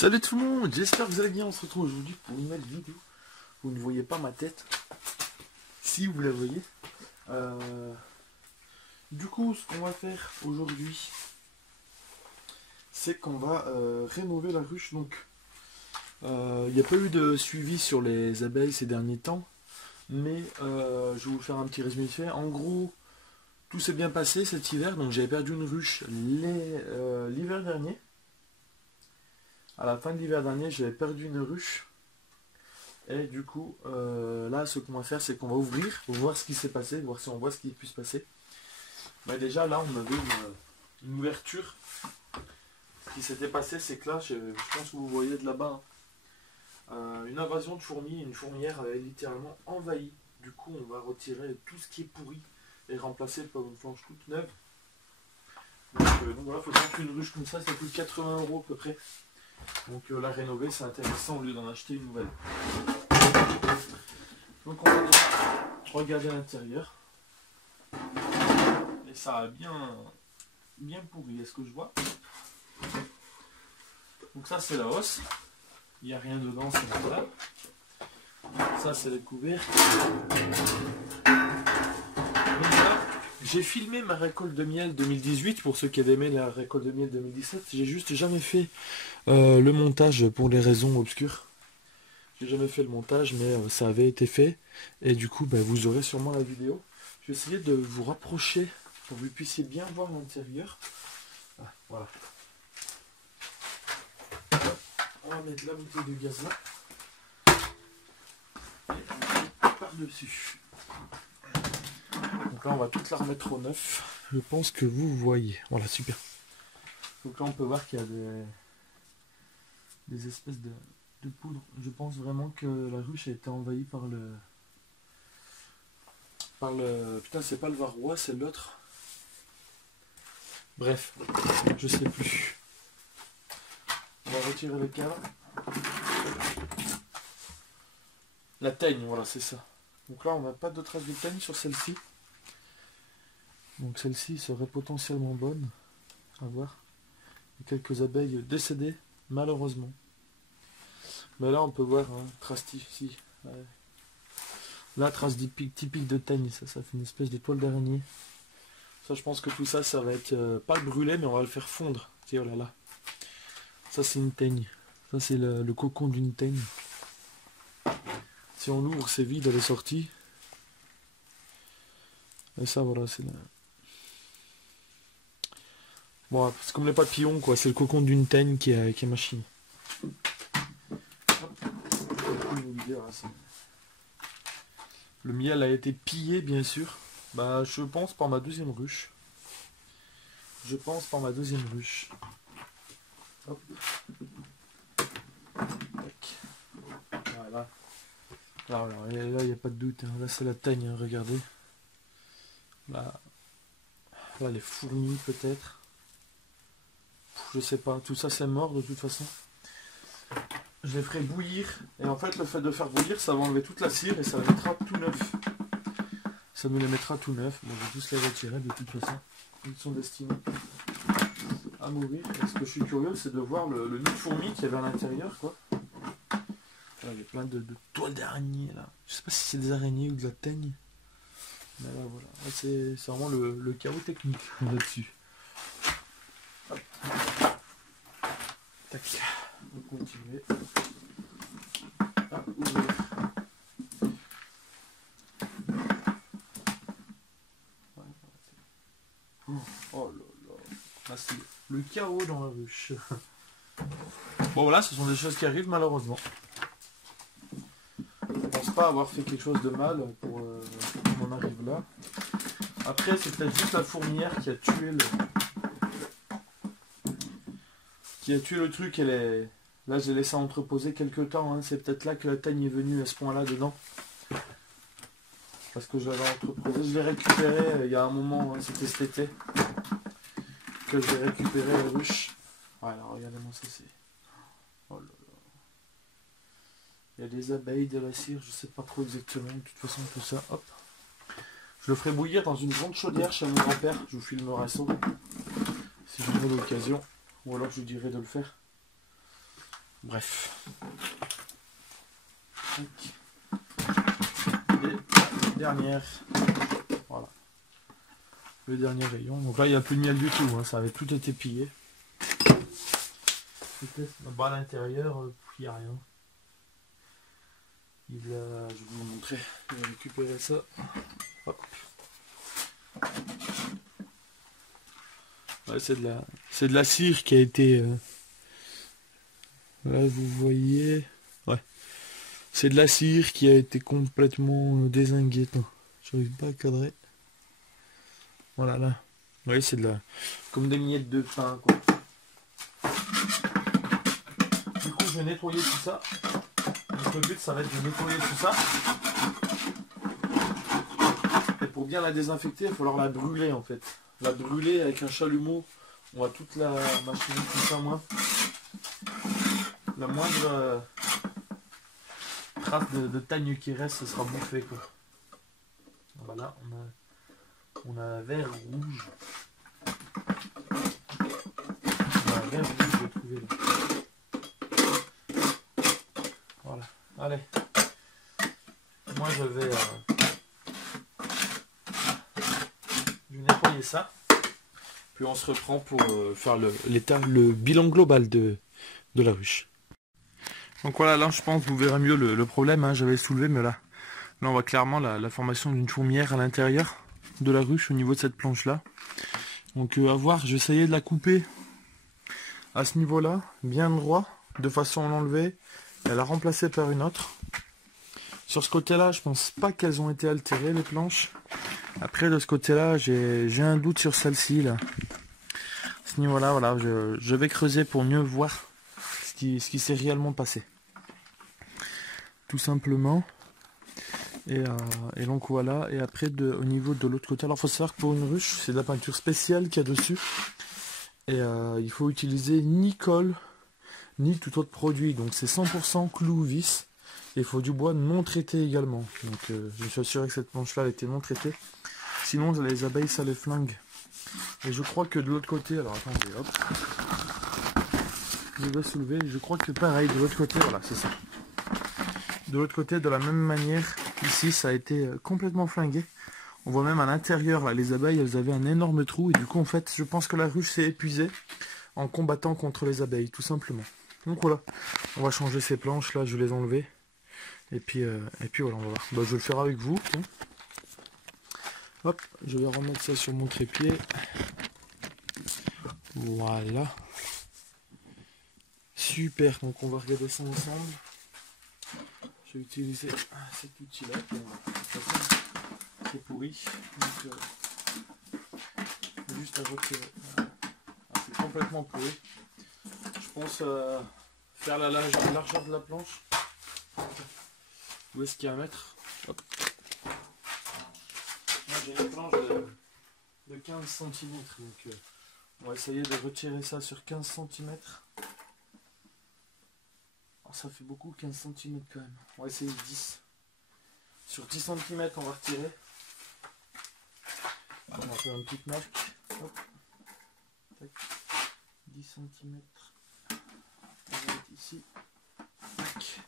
Salut tout le monde, j'espère que vous allez bien. On se retrouve aujourd'hui pour une nouvelle vidéo. Vous ne voyez pas ma tête. Si vous la voyez. Du coup, ce qu'on va faire aujourd'hui, c'est qu'on va rénover la ruche. Donc, il n'y a pas eu de suivi sur les abeilles ces derniers temps. Mais je vais vous faire un petit résumé de fait. En gros, tout s'est bien passé cet hiver. Donc j'avais perdu une ruche l'hiver dernier. À la fin de l'hiver dernier, j'avais perdu une ruche. Et du coup, là, ce qu'on va faire, c'est qu'on va ouvrir, pour voir ce qui s'est passé, voir si on voit ce qui peut se passer. Bah, déjà, là, on avait une ouverture. Ce qui s'était passé, c'est que là, je pense que vous voyez de là-bas, une invasion de fourmis, une fourmilière avait littéralement envahi. Du coup, on va retirer tout ce qui est pourri et remplacer par une planche toute neuve. Donc voilà, il faut savoir qu'une ruche comme ça coûte 80 € à peu près. Donc la rénover, c'est intéressant au lieu d'en acheter une nouvelle. Donc on va déjà regarder à l'intérieur. Et ça a bien pourri, est-ce que je vois? Donc ça c'est la hausse. Il n'y a rien dedans, c'est là. Ça c'est les couverts. J'ai filmé ma récolte de miel 2018 pour ceux qui avaient aimé la récolte de miel 2017. J'ai juste jamais fait le montage pour des raisons obscures. J'ai jamais fait le montage, mais ça avait été fait. Et du coup, vous aurez sûrement la vidéo. Je vais essayer de vous rapprocher pour que vous puissiez bien voir l'intérieur. Ah, voilà. On va mettre la bouteille de gaz là. Et par-dessus. Donc là, on va toute la remettre au neuf. Je pense que vous voyez. Voilà, super. Donc là, on peut voir qu'il y a des espèces de poudre. Je pense vraiment que la ruche a été envahie par le... Putain, c'est pas le varroa, c'est l'autre. Bref, je sais plus. On va retirer le cadre. La teigne, voilà, c'est ça. Donc là, on n'a pas de traces de teigne sur celle-ci. Donc celle-ci serait potentiellement bonne. À voir. Il y a quelques abeilles décédées, malheureusement. Mais là on peut voir trace ici. Ouais. Là, trace typique de teigne, ça fait une espèce d'étoile d'araignée. Ça, je pense que tout ça, ça va être pas le brûler, mais on va le faire fondre. Tiens, oh là là. Ça c'est une teigne. Ça c'est le cocon d'une teigne. Si on l'ouvre, c'est vide, elle est sortie. Et ça voilà, c'est la... Bon, c'est comme les papillons, quoi. C'est le cocon d'une teigne qui est machinée. Le miel a été pillé, bien sûr. Je pense par ma deuxième ruche. Hop. Voilà. Là, il n'y a pas de doute. Là, c'est la teigne, hein, regardez. Là, les fourmis, peut-être. Je sais pas, tout ça c'est mort de toute façon. Je les ferai bouillir. Et en fait, le fait de faire bouillir, ça va enlever toute la cire et ça les mettra tout neuf. Ça nous les mettra tout neuf. Bon, je vais tous les retirer de toute façon. Ils sont destinés à mourir. Et ce que je suis curieux, c'est de voir le nid de fourmis qu'il y avait à l'intérieur, quoi. Là, il y a plein de toiles d'araignées là. Je sais pas si c'est des araignées ou de la teigne. Mais là, voilà. C'est vraiment le chaos technique là-dessus. Tac. On va continuer à ouvrir. Oh là là. Là, c'est le chaos dans la ruche. Bon voilà, ce sont des choses qui arrivent malheureusement. Je ne pense pas avoir fait quelque chose de mal pour qu'on en arrive là. Après, c'est peut-être juste la fourmilière qui a tué le truc. Elle est... Là, j'ai laissé entreposer quelques temps. Hein. C'est peut-être là que la teigne est venue à ce point-là dedans. Parce que je l'avais entreposé. Je l'ai récupéré il y a un moment. Hein, c'était cet été. Que j'ai récupéré la ruche. Voilà, regardez-moi ça. C'est... Oh là là. Il y a des abeilles, de la cire. Je sais pas trop exactement. De toute façon, tout ça. Hop. Je le ferai bouillir dans une grande chaudière chez mon grand-père. Je vous filmerai ça. Si j'en ai l'occasion. Ou alors je vous dirai de le faire. Bref. Les dernières. Voilà. Le dernier rayon. Donc là, il n'y a plus de miel du tout. Hein. Ça avait tout été pillé. Bah, à l'intérieur, il n'y a rien. Je vais vous montrer. Je vais récupérer ça. Hop. Ouais, c'est de la cire qui a été... Là, vous voyez... Ouais. C'est de la cire qui a été complètement dézinguée. J'arrive pas à cadrer. Voilà, là. Vous voyez, c'est de la... Comme des miettes de pain, quoi. Du coup, je vais nettoyer tout ça. Donc, le but, ça va être de nettoyer tout ça. Et pour bien la désinfecter, il va falloir la brûler, en fait. La brûler avec un chalumeau. On voit toute la machine comme ça, moi. La moindre trace de tagne qui reste, ce sera bouffé, quoi. Voilà, on a un verre rouge. On a un verre rouge, je vais trouver là. Voilà, allez. Moi, je vais nettoyer ça. Puis on se reprend pour faire le bilan global de la ruche. Donc voilà, là je pense que vous verrez mieux le problème, hein, j'avais soulevé, mais là on voit clairement la formation d'une fourmière à l'intérieur de la ruche au niveau de cette planche là. Donc à voir, je vais essayer de la couper à ce niveau là, bien droit, de façon à l'enlever et à la remplacer par une autre. Sur ce côté là, je pense pas qu'elles ont été altérées les planches. Après de ce côté là, j'ai un doute sur celle-ci là. À ce niveau là, voilà, je vais creuser pour mieux voir ce qui s'est réellement passé. Tout simplement. Et donc voilà. Et après au niveau de l'autre côté. Alors il faut savoir que pour une ruche, c'est de la peinture spéciale qu'il y a dessus. Et il faut utiliser ni colle, ni tout autre produit. Donc c'est 100% clou ou vis. Et il faut du bois non traité également. Donc je me suis assuré que cette planche là a été non traitée. Sinon les abeilles ça les flingue. Et je crois que de l'autre côté, alors attendez, hop. Je vais soulever, je crois que pareil, de l'autre côté, voilà, c'est ça. De l'autre côté, de la même manière, ici, ça a été complètement flingué. On voit même à l'intérieur, là, les abeilles, elles avaient un énorme trou. Et du coup, en fait, je pense que la ruche s'est épuisée en combattant contre les abeilles, tout simplement. Donc voilà, on va changer ces planches, là, je vais les enlever. Et puis voilà, on va voir. Bah, je vais le faire avec vous. Hein. Hop, je vais remettre ça sur mon trépied. Voilà. Super, donc on va regarder ça ensemble. Je vais utiliser cet outil là qui est pourri. Donc, juste à voir que c'est complètement pourri. Je pense faire la largeur de la planche. Où est-ce qu'il y a à mettre? Hop. Moi j'ai une planche de 15 cm. Donc on va essayer de retirer ça sur 15 cm. Ça fait beaucoup, 15 cm quand même. On va essayer 10. Sur 10 cm, on va retirer. On va faire une petite marque. Hop. Tac. 10 cm. On va mettre ici. Tac.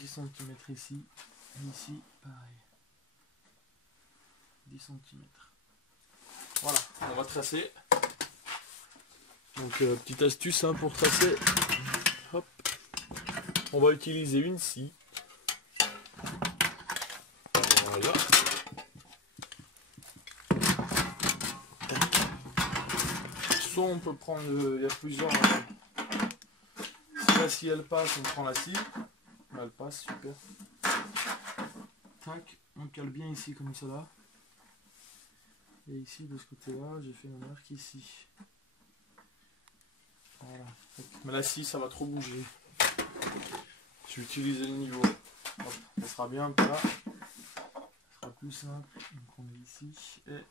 10 cm ici. Et ici, pareil. 10 cm. Voilà, on va tracer. Donc, petite astuce hein, pour tracer. Hop. On va utiliser une scie. Voilà. Soit on peut prendre, il y a plusieurs. Si la scie elle passe, on prend la scie. Elle passe, super. Tac, on cale bien ici comme ça là. Et ici de ce côté là, j'ai fait une marque ici. Voilà. Mais la scie ça va trop bouger. Je vais utiliser le niveau. Hop, ça sera bien un peu là. Ça sera plus simple. Donc on est ici et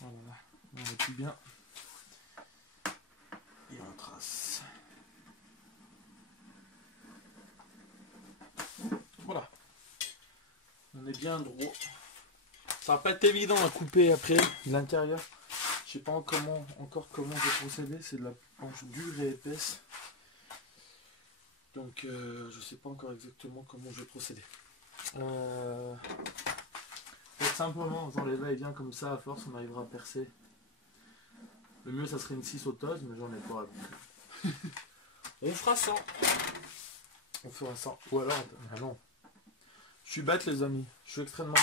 voilà. On appuie bien. Et on trace. Voilà. On est bien droit. Ça va pas être évident à couper après l'intérieur. Je sais pas encore comment je vais procéder. C'est de la planche dure et épaisse. Donc je sais pas encore exactement comment je vais procéder. Simplement j'enlève va-et-vient comme ça, à force on arrivera à percer. Le mieux ça serait une scie sauteuse, mais j'en ai pas. On fera ça. On fera ça. Ou alors, ah non. Je suis bête les amis. Je suis extrêmement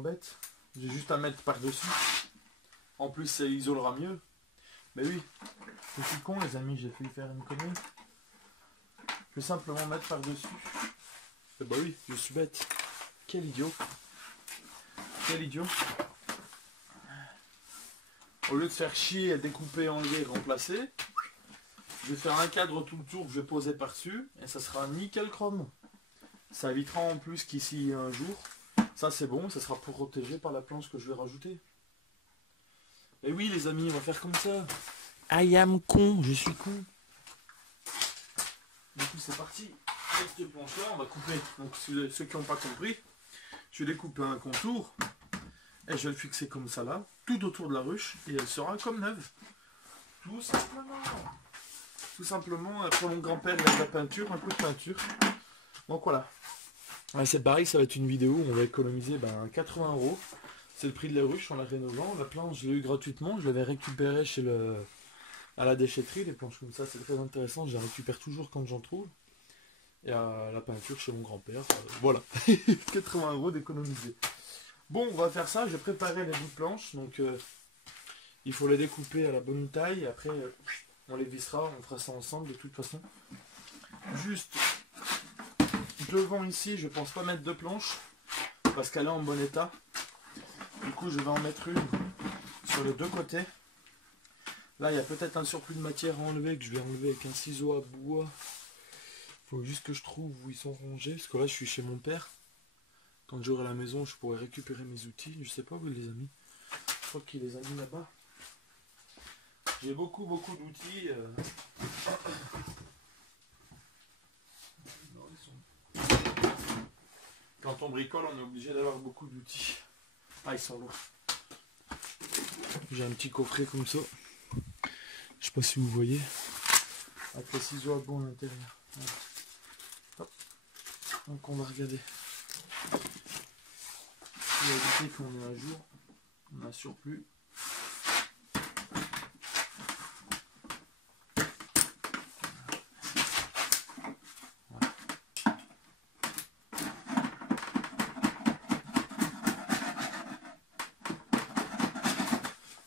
bête. J'ai juste à mettre par-dessus. En plus ça isolera mieux. Mais oui. Je suis con les amis, j'ai failli faire une connerie. Je vais simplement mettre par-dessus. Et bah oui, je suis bête. Quel idiot. Quel idiot. Au lieu de faire chier à découper, enlever, remplacer, je vais faire un cadre tout le tour que je vais poser par-dessus et ça sera nickel chrome. Ça évitera en plus qu'ici un jour, ça c'est bon, ça sera protégé par la planche que je vais rajouter. Et oui les amis, on va faire comme ça. I am con, je suis con. Du coup c'est parti. Avec cette planche là, on va couper. Donc ceux qui n'ont pas compris, je vais découper un contour. Et je vais le fixer comme ça là, tout autour de la ruche, et elle sera comme neuve. Tout simplement. Tout simplement, après mon grand-père il a de la peinture, un coup de peinture. Donc voilà. Ouais, c'est pareil, ça va être une vidéo où on va économiser 80 €. C'est le prix de la ruche en la rénovant. La planche, je l'ai eu gratuitement, je l'avais récupérée à la déchetterie. Les planches comme ça, c'est très intéressant, je les récupère toujours quand j'en trouve. Et la peinture chez mon grand-père. Voilà, 80 € d'économiser. Bon, on va faire ça, je vais préparer les bouts de planche, donc il faut les découper à la bonne taille, après on les vissera, on fera ça ensemble de toute façon. Juste devant ici, je pense pas mettre de planche, parce qu'elle est en bon état. Du coup, je vais en mettre une sur les deux côtés. Là, il y a peut-être un surplus de matière à enlever, que je vais enlever avec un ciseau à bois. Il faut juste que je trouve où ils sont rangés, parce que là, je suis chez mon père. Quand j'aurai la maison, je pourrai récupérer mes outils. Je sais pas où il les a mis. Je crois qu'il les a mis là-bas. J'ai beaucoup d'outils. Quand on bricole, on est obligé d'avoir beaucoup d'outils. Ah, ils sont lourds. J'ai un petit coffret comme ça. Je sais pas si vous voyez. Avec les ciseaux à bout à l'intérieur. Voilà. Hop. Donc on va regarder. On va éviter qu'on est à jour, on a surplus. Voilà.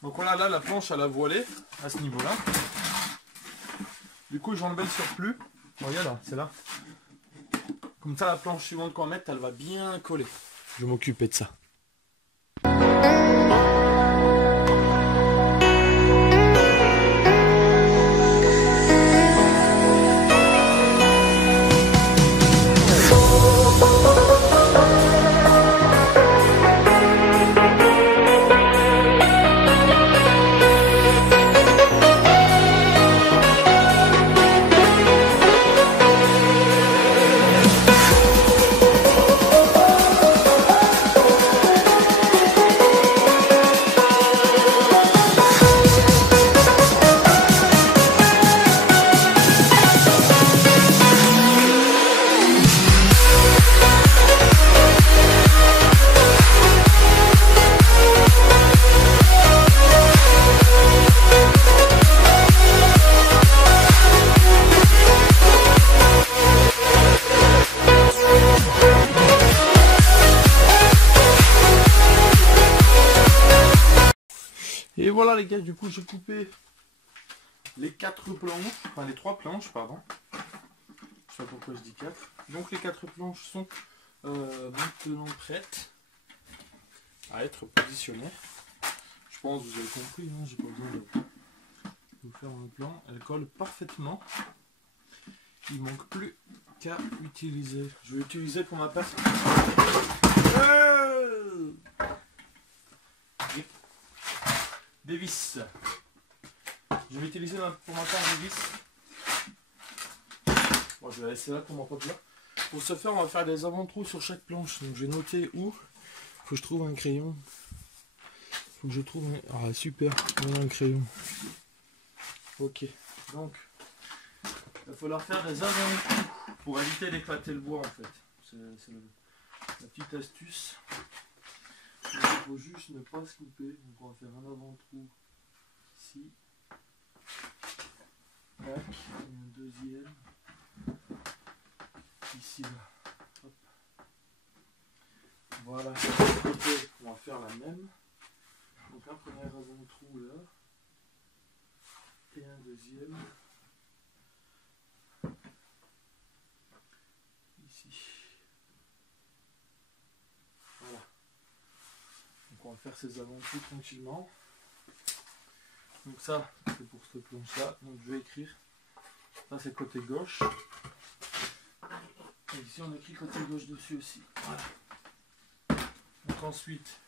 Donc voilà, là la planche elle a voilé à ce niveau là. Du coup j'ai enlevé le surplus. Regarde là, c'est là. Comme ça la planche suivante qu'on va mettre elle va bien coller. Je vais m'occuper de ça. Et voilà les gars, du coup j'ai coupé les 4 planches, enfin les 3 planches, pardon. Je sais pas pourquoi je dis 4. Donc les 4 planches sont maintenant prêtes à être positionnées. Je pense que vous avez compris, hein, j'ai pas besoin de vous faire un plan. Elle colle parfaitement. Il manque plus qu'à utiliser. Je vais utiliser pour ma part. Des vis. Je vais utiliser pour ma part des vis. Bon, je vais la laisser là pour mon pote là. Pour ce faire, on va faire des avant-trous sur chaque planche. Donc j'ai noté où. Faut que je trouve un crayon. Faut que je trouve un... Ah super, on a un crayon. Ok, donc il va falloir faire des avant-coups pour éviter d'éclater le bois en fait. C'est la petite astuce. Il faut juste ne pas se couper. Donc on va faire un avant-trou ici. Tac, et un deuxième ici là. Hop. Voilà, de l'autre côté, on va faire la même. Donc un premier avant-trou là. Et un deuxième ici. Voilà. Donc on va faire ces avant-trous tranquillement. Donc ça, c'est pour cette planche-là. Donc je vais écrire. Ça c'est côté gauche. Et ici on écrit côté gauche dessus aussi. Voilà. Donc ensuite,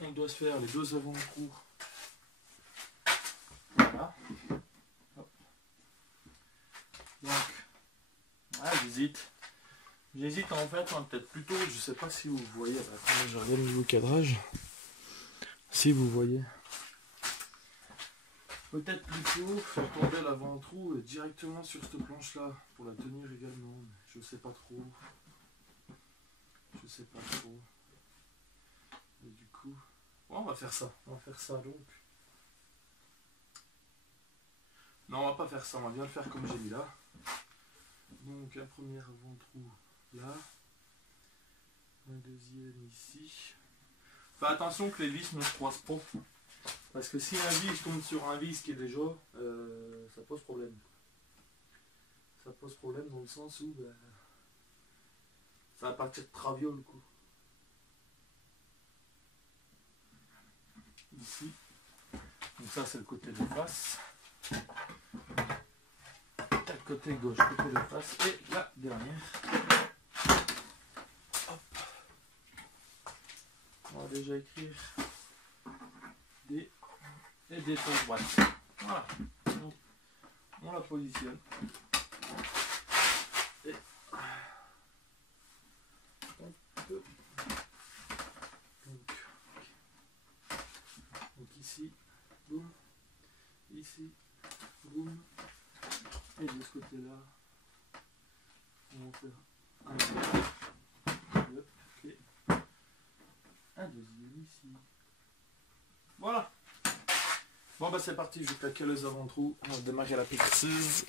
on doit se faire les deux avant-trous. Voilà. Hop. Donc, ah, j'hésite. J'hésite en fait, hein, peut-être plutôt, je sais pas si vous voyez. Attendez, je regarde le niveau cadrage. Si vous voyez. Peut-être plutôt faire tomber l'avant-trou directement sur cette planche-là pour la tenir également. Je sais pas trop. Je sais pas trop. Et du coup, bon, on va faire ça. On va faire ça donc. Non, on va pas faire ça. On va bien le faire comme j'ai mis là. Donc un premier avant-trou là. Un deuxième ici. Fais attention que les vis ne se croisent pas. Parce que si un vis tombe sur un vis qui est déjà, ça pose problème. Ça pose problème dans le sens où ça va partir de traviole quoi. Ici. Donc ça c'est le côté de face. Côté gauche, côté de face. Et la dernière. Hop. On va déjà écrire des et des fausses droites. Voilà. Donc, on la positionne. Et on peut. Donc ici, boum. Ici, boum. Et de ce côté-là, on va faire un deuxième. Et un deuxième ici. Voilà. Bon bah c'est parti, je vais claquer les avant-trous. On va démarrer la perceuse.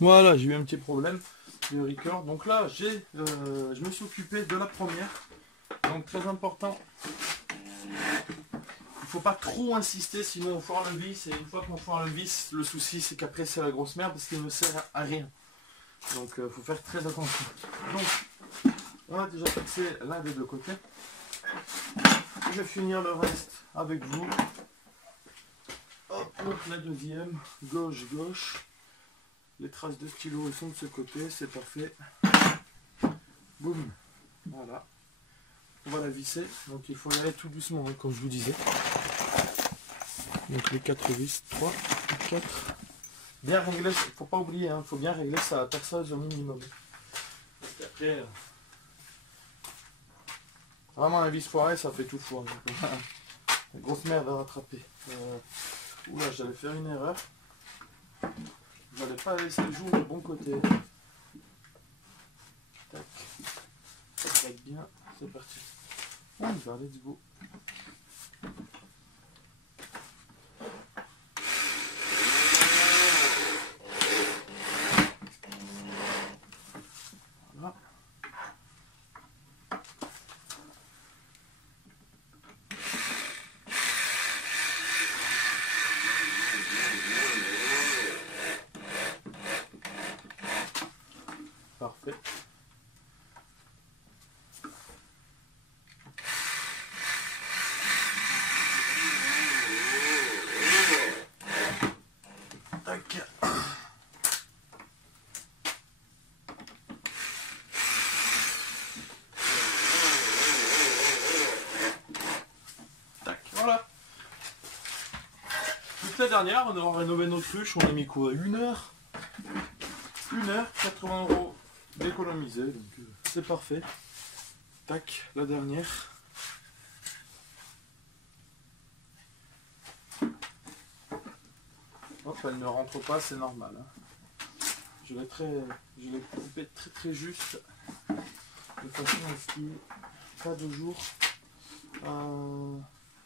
Voilà, j'ai eu un petit problème de record. Donc là, je me suis occupé de la première. Donc très important. Il faut pas trop insister, sinon on foire le vis. Et une fois qu'on foire le vis, le souci c'est qu'après c'est la grosse merde parce qu'il ne sert à rien. Donc il faut faire très attention. Donc on a déjà fixé l'un des deux côtés. Je vais finir le reste avec vous. Hop, donc la deuxième, gauche, gauche. Les traces de stylo sont de ce côté, c'est parfait. Boum. Voilà. On va la visser. Donc il faut y aller tout doucement, hein, comme je vous disais. Donc les 4 vis, 3, 4. Bien régler, il faut pas oublier, il faut bien régler sa perceuse au minimum. Parce qu'après, vraiment un vis foiré, ça fait tout foirer. La grosse merde à rattraper. Oula, j'allais faire une erreur. J'allais pas laisser le jour du bon côté. Tac. Ça va bien. C'est parti. On y va, let's go. Voilà. Parfait. la dernière, on aura rénové notre ruche, on a mis quoi, 1 heure 1 heure, 80 € d'économiser, donc c'est parfait. Tac, la dernière. Hop, elle ne rentre pas, c'est normal. Hein. Je l'ai coupé très juste, de façon à ce qu'il n'y ait pas de jour.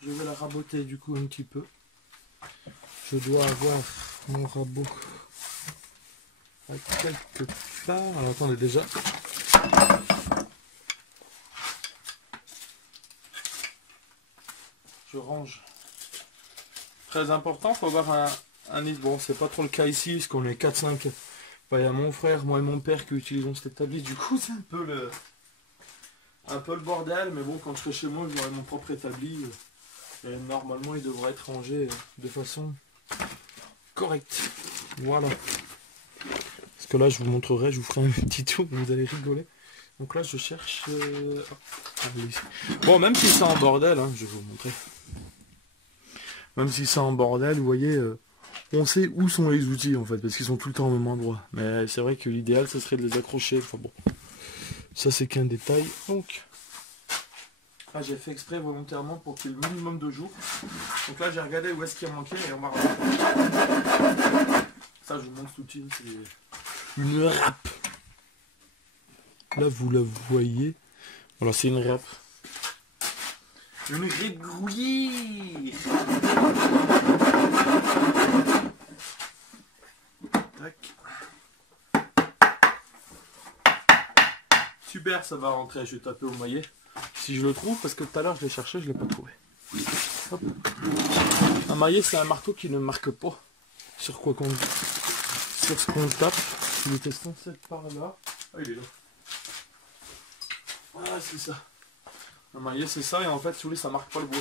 Je vais la raboter du coup un petit peu. Je dois avoir mon rabot quelque part. Alors attendez déjà. Je range. Très important, il faut avoir un nid. Bon, c'est pas trop le cas ici, parce qu'on est 4-5. Il y a mon frère, moi et mon père qui utilisons cet établi. Du coup, c'est un peu le bordel. Mais bon, quand je serai chez moi, j'aurai mon propre établi. Et normalement, il devrait être rangé de façon correcte. Voilà. Parce que là, je vous montrerai, je vous ferai un petit tour, vous allez rigoler. Donc là, je cherche... Bon, même si c'est en bordel, hein, je vais vous montrer. Même si c'est en bordel, vous voyez, on sait où sont les outils, en fait, parce qu'ils sont tout le temps au même endroit. Mais c'est vrai que l'idéal, ce serait de les accrocher. Enfin bon, ça, c'est qu'un détail. Donc, là, j'ai fait exprès volontairement pour qu'il y ait le minimum de jours. Donc là, j'ai regardé où est-ce qu'il manquait et on va regarder. Ça, je vous montre tout de suite, c'est une râpe. Là, vous la voyez. Voilà, c'est une râpe. Une régrouille. Tac. Super, ça va rentrer. Je vais taper au maillet. Si je le trouve, parce que tout à l'heure, je l'ai cherché, je ne l'ai pas trouvé. Hop. Un maillet, c'est un marteau qui ne marque pas sur quoi qu'on... Sur ce qu'on tape. Il était censé être par là. Ah, il est là. Voilà, c'est ça. Un maillet, c'est ça, et en fait, si vous voulez, ça marque pas le bois.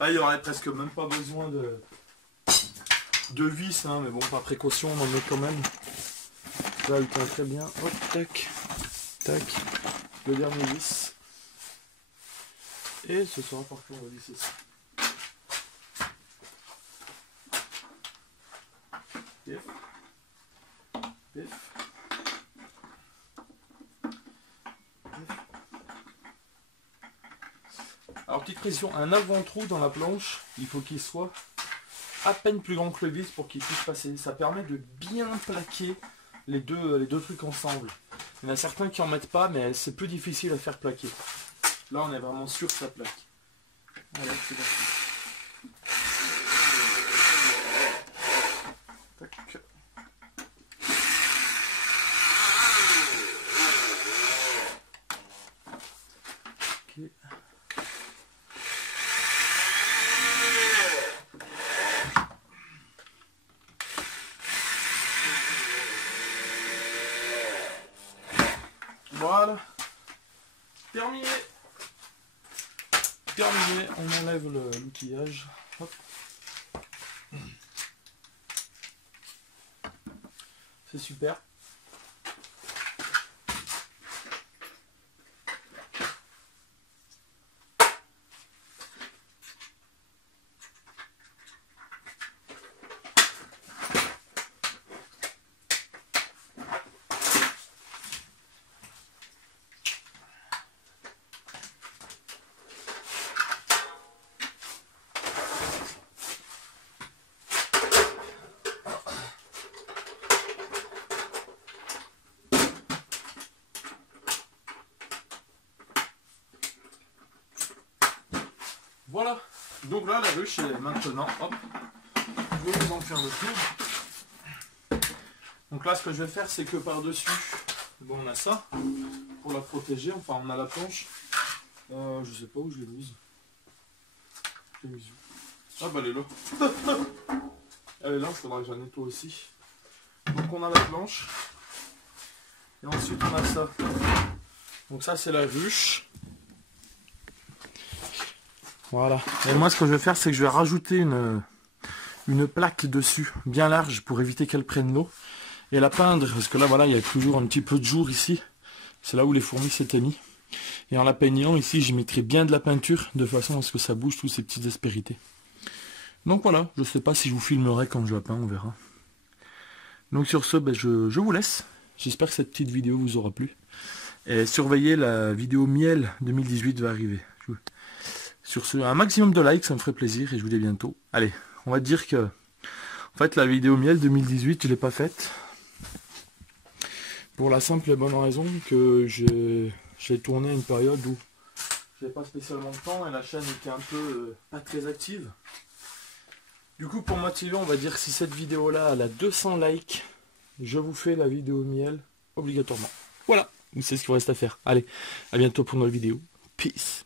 Là, il y aurait presque même pas besoin de vis, hein, mais bon, par précaution, on en met quand même. Là, il tient très bien. Hop, tac, tac. Le dernier vis. Et ce sera parfait, on va visser ça. Pif. Pif. Alors petite précision, un avant-trou dans la planche, il faut qu'il soit à peine plus grand que le vis pour qu'il puisse passer. Ça permet de bien plaquer les deux trucs ensemble. Il y en a certains qui en mettent pas, mais c'est plus difficile à faire plaquer. Là on est vraiment sûr que ça plaque. Voilà, c'est parti. Tac. Ok. Voilà. Terminé. Terminé. On enlève l'outillage. C'est super. Voilà, donc là la ruche est maintenant, hop, je vais vous en faire le tour. Donc là ce que je vais faire c'est que par dessus, bon on a ça, pour la protéger, enfin on a la planche, je sais pas où je l'ai mise. Ah bah elle est là. Elle est là, il faudra que j'en nettoie aussi. Donc on a la planche, et ensuite on a ça. Donc ça c'est la ruche. Voilà. Et moi, ce que je vais faire, c'est que je vais rajouter une plaque dessus, bien large, pour éviter qu'elle prenne l'eau. Et la peindre, parce que là, voilà, il y a toujours un petit peu de jour ici. C'est là où les fourmis s'étaient mis. Et en la peignant, ici, je mettrai bien de la peinture, de façon à ce que ça bouge toutes ces petites aspérités. Donc voilà, je sais pas si je vous filmerai quand je la peins, on verra. Donc sur ce, je vous laisse. J'espère que cette petite vidéo vous aura plu. Et surveillez, la vidéo miel 2018 va arriver. Sur ce, un maximum de likes, ça me ferait plaisir et je vous dis à bientôt. Allez, on va dire que en fait la vidéo miel 2018, je l'ai pas faite. Pour la simple et bonne raison que j'ai tourné à une période où j'avais pas spécialement de temps et la chaîne était un peu pas très active. Du coup, pour motiver, on va dire si cette vidéo là elle a 200 likes, je vous fais la vidéo miel obligatoirement. Voilà, c'est ce qu'il vous reste à faire. Allez, à bientôt pour une nouvelle vidéo. Peace.